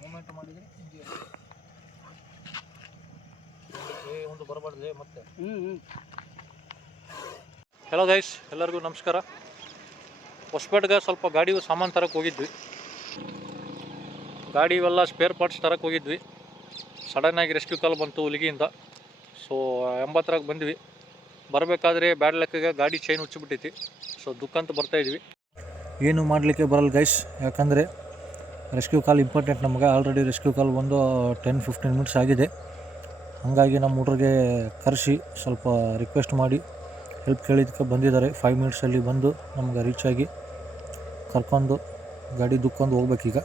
Moment ಮಾಡಿದರೆ ಒಂದು ಬರಬಾರ್ದು ಮತ್ತೆ. ಹಲೋ ಗೈಸ್, ಎಲ್ಲರಿಗೂ ನಮಸ್ಕಾರ. ಹೊಸಪೇಟೆಗೆ ಸ್ವಲ್ಪ ಗಾಡಿ ಸಾಮಾನು ತರಕ್ಕೆ ಹೋಗಿದ್ವಿ. ಗಾಡಿ ಇವೆಲ್ಲ ಸ್ಪೇರ್ ಪಾರ್ಟ್ಸ್ ತರಕ್ಕೆ ಹೋಗಿದ್ವಿ. ಸಡನ್ನಾಗಿ ರೆಸ್ಕ್ಯೂ ಕಾಲ್ ಬಂತು ಹುಲಿಗಿಯಿಂದ. ಸೊ 80 ಬಂದ್ವಿ. ಬರಬೇಕಾದ್ರೆ ಬ್ಯಾಡ್ ಲೆಕ್ಕಗೆ ಗಾಡಿ ಚೈನ್ ಹುಚ್ಚಿಬಿಟ್ಟೈತಿ. ಸೊ ದುಃಖಂತ ಬರ್ತಾಯಿದ್ವಿ. ಏನು ಮಾಡಲಿಕ್ಕೆ ಬರಲ್ಲ ಗೈಸ್, ಯಾಕಂದರೆ ರೆಸ್ಕ್ಯೂ ಕಾಲ್ ಇಂಪಾರ್ಟೆಂಟ್ ನಮಗೆ. ಆಲ್ರೆಡಿ ರೆಸ್ಕ್ಯೂ ಕಾಲ್ ಬಂದು 10-15 ಮಿನಿಟ್ಸ್ ಆಗಿದೆ. ಹಾಗಾಗಿ ನಮ್ಮ ಹುಡುಗರಿಗೆ ಕರೆಸಿ ಸ್ವಲ್ಪ ರಿಕ್ವೆಸ್ಟ್ ಮಾಡಿ ಹೆಲ್ಪ್ ಕೇಳಿದ್ದಕ್ಕೆ ಬಂದಿದ್ದಾರೆ. 5 ಮಿನಿಟ್ಸಲ್ಲಿ ಬಂದು ನಮ್ಗೆ ರೀಚ್ ಆಗಿ ಕರ್ಕೊಂಡು ಗಾಡಿ ದುಕ್ಕೊಂಡು ಹೋಗ್ಬೇಕೀಗ.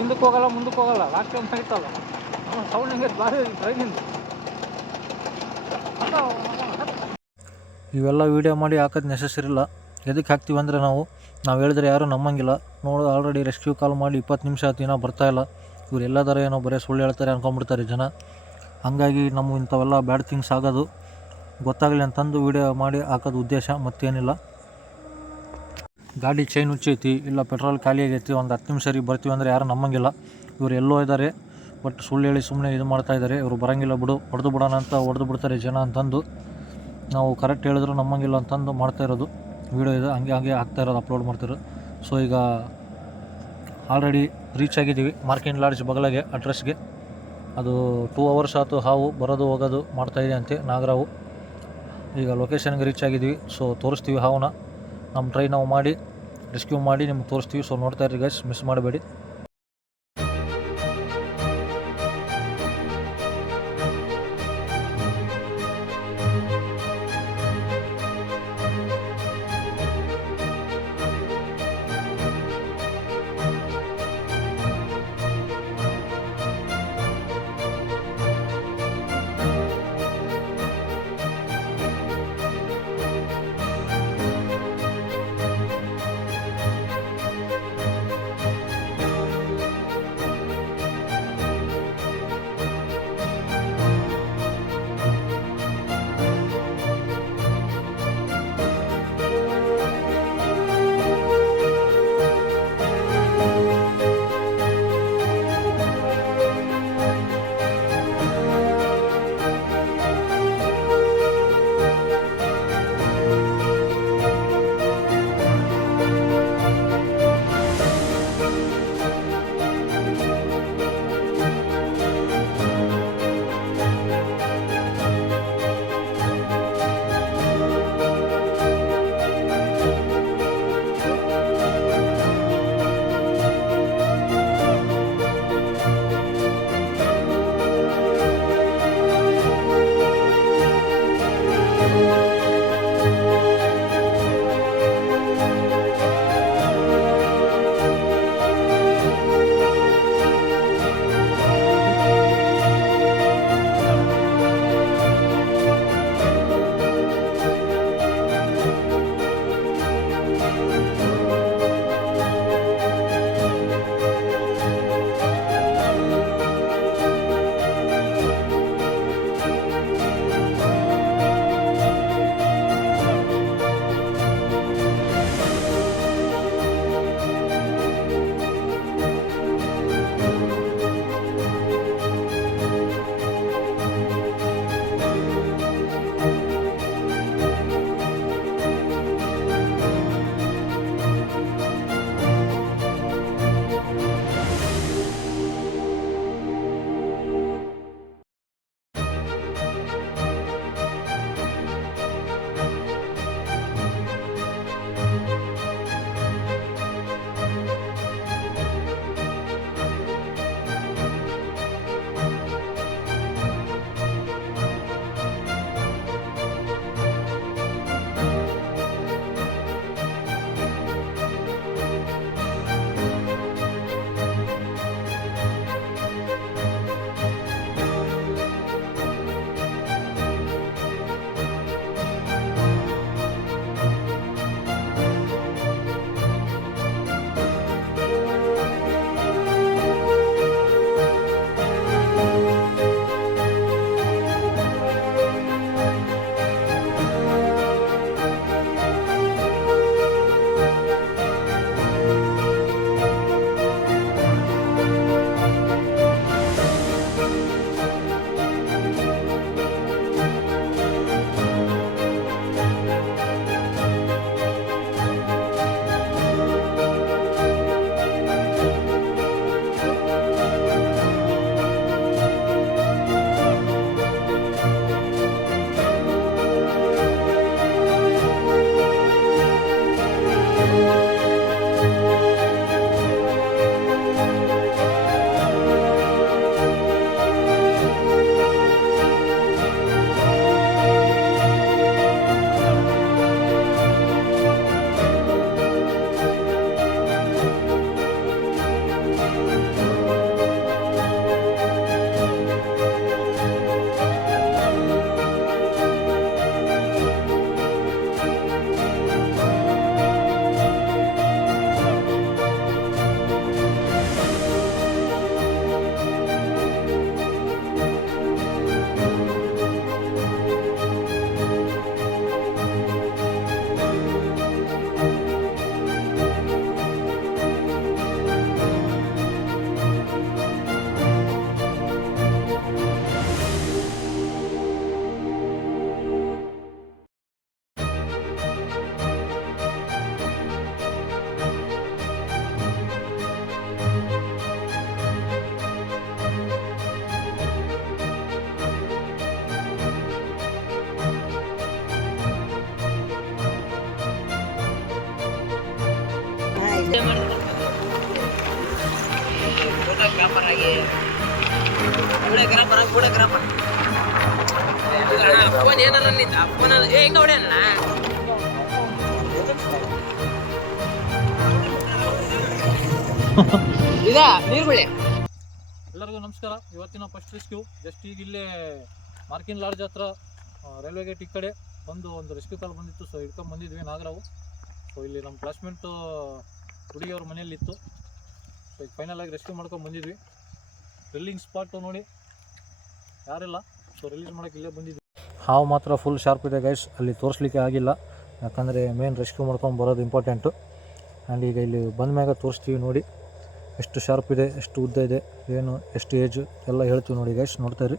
ಹಿಂದಕ್ಕೆ ಹೋಗಲ್ಲ, ಮುಂದಕ್ಕೆ ಹೋಗಲ್ಲ, ಲಾಸ್ಟ್ ಟೈಮ್ ಸಹಿತಲ್ಲ ಸೌಂಡ್ ಹಂಗೆ ಟ್ರೈನಿಂದ ಇವೆಲ್ಲ ವೀಡಿಯೋ ಮಾಡಿ ಹಾಕೋದು ನೆಸೆಸರಿ ಇಲ್ಲ. ಎದಕ್ಕೆ ಹಾಕ್ತೀವಿ ಅಂದರೆ ನಾವು ಹೇಳಿದ್ರೆ ಯಾರೂ ನಂಬಂಗಿಲ್ಲ. ನೋಡು, ಆಲ್ರೆಡಿ ರೆಸ್ಕ್ಯೂ ಕಾಲ್ ಮಾಡಿ 20 ನಿಮಿಷ ಆಯ್ತು, ಇನ್ನೂ ಬರ್ತಾಯಿಲ್ಲ. ಇವ್ರು ಎಲ್ಲದಾರ ಏನೋ ಬರೀ ಸುಳ್ಳು ಹೇಳ್ತಾರೆ ಅಂದ್ಕೊಂಡ್ಬಿಡ್ತಾರೆ ಜನ. ಹಾಗಾಗಿ ನಮ್ಮ ಇಂಥವೆಲ್ಲ ಬ್ಯಾಡ್ ಥಿಂಗ್ಸ್ ಆಗೋದು ಗೊತ್ತಾಗಲಿ ಅಂತಂದು ವೀಡಿಯೋ ಮಾಡಿ ಹಾಕೋದು ಉದ್ದೇಶ, ಮತ್ತೇನಿಲ್ಲ. ಗಾಡಿ ಚೈನ್ ಹುಚ್ಚೈತಿ, ಇಲ್ಲ ಪೆಟ್ರೋಲ್ ಖಾಲಿ ಆಗೈತಿ, ಒಂದು 10 ನಿಮಿಷ ಬರ್ತೀವಿ ಅಂದರೆ ಯಾರು ನಂಬಂಗಿಲ್ಲ. ಇವ್ರು ಎಲ್ಲೋ ಇದ್ದಾರೆ, ಬಟ್ ಸುಳ್ಳು ಹೇಳಿ ಸುಮ್ಮನೆ ಇದು ಮಾಡ್ತಾಯಿದ್ದಾರೆ. ಇವರು ಬರೋಂಗಿಲ್ಲ ಬಿಡು, ಹೊಡೆದು ಬಿಡೋಣ ಅಂತ ಹೊಡೆದು ಬಿಡ್ತಾರೆ ಜನ ಅಂತಂದು. ನಾವು ಕರೆಕ್ಟ್ ಹೇಳಿದ್ರು ನಂಬಂಗಿಲ್ಲ ಅಂತಂದು ಮಾಡ್ತಾಯಿರೋದು ವೀಡಿಯೋ. ಇದು ಹಂಗೆ ಹಾಕ್ತಾಯಿರೋದು, ಅಪ್ಲೋಡ್ ಮಾಡ್ತಿರೋದು. ಸೊ ಈಗ ಆಲ್ರೆಡಿ ರೀಚ್ ಆಗಿದ್ದೀವಿ ಮಾರ್ಕಿನ್ ಲಾಡ್ಜ್ ಬಗಲಾಗೆ ಅಡ್ರೆಸ್ಗೆ. ಅದು 2 ಅವರ್ಸ್ ಆಯ್ತು ಹಾವು ಬರೋದು ಹೋಗೋದು ಮಾಡ್ತಾಯಿದೆ ಅಂತೆ ನಾಗರಾವು. ಈಗ ಲೊಕೇಶನ್ಗೆ ರೀಚ್ ಆಗಿದ್ದೀವಿ. ಸೊ ತೋರಿಸ್ತೀವಿ ಹಾವನ್ನ. ನಮ್ಮ ಟ್ರೈ ನಾವು ಮಾಡಿ ರೆಸ್ಕ್ಯೂ ಮಾಡಿ ನಿಮ್ಗೆ ತೋರಿಸ್ತೀವಿ. ಸೊ ನೋಡ್ತಾ ಇರಿ ಗೈಸ್, ಮಿಸ್ ಮಾಡಬೇಡಿ. ಎಲ್ಲರಿಗೂ ನಮಸ್ಕಾರ. ಇವತ್ತಿನ ಫಸ್ಟ್ ರೆಸ್ಕ್ಯೂ ಜಸ್ಟ್ ಈಗ ಇಲ್ಲೇ ಮಾರ್ಕಿನ್ ಲಾಡ್ಜ್ ಹತ್ರ ರೈಲ್ವೆ ಗೇಟ್ ಈ ಕಡೆ ಒಂದು ರೆಸ್ಕ್ಯೂ ಕಾಲ್ ಬಂದಿತ್ತು. ಸೊ ಹಿಡ್ಕೊಂಡು ಬಂದಿದ್ವಿ ನಾಗರಾವು. ಸೊ ಇಲ್ಲಿ ನಮ್ಮ ಕ್ಲಾಸ್ಮೇಟ್ ಹುಡುಗಿಯವ್ರ ಮನೆಯಲ್ಲಿತ್ತು. ಸೊ ಈಗ ಫೈನಲ್ ಆಗಿ ರೆಸ್ಕ್ಯೂ ಮಾಡ್ಕೊಂಡು ಬಂದಿದ್ವಿ. ಡ್ರಿಲ್ಲಿಂಗ್ ಸ್ಪಾಟು ನೋಡಿ ಯಾರಿಲ್ಲ. ಸೊ ರಿಲೀಸ್ ಮಾಡೋಕ್ಕೆ ಇಲ್ಲೇ ಬಂದಿದ್ವಿ. ಹಾವು ಮಾತ್ರ ಫುಲ್ ಶಾರ್ಪ್ ಇದೆ ಗೈಸ್. ಅಲ್ಲಿ ತೋರಿಸ್ಲಿಕ್ಕೆ ಆಗಿಲ್ಲ, ಯಾಕಂದರೆ ಮೇನ್ ರೆಸ್ಕ್ಯೂ ಮಾಡ್ಕೊಂಡು ಬರೋದು ಇಂಪಾರ್ಟೆಂಟು. ಆ್ಯಂಡ್ ಈಗ ಇಲ್ಲಿ ಬಂದ ಮ್ಯಾಗ ತೋರಿಸ್ತೀವಿ ನೋಡಿ ಎಷ್ಟು ಶಾರ್ಪ್ ಇದೆ, ಎಷ್ಟು ಉದ್ದ ಇದೆ, ಏನು ಎಷ್ಟು ಏಜು ಎಲ್ಲ ಹೇಳ್ತೀವಿ ನೋಡಿ ಗೈಸ್. ನೋಡ್ತಾ ಇರಿ.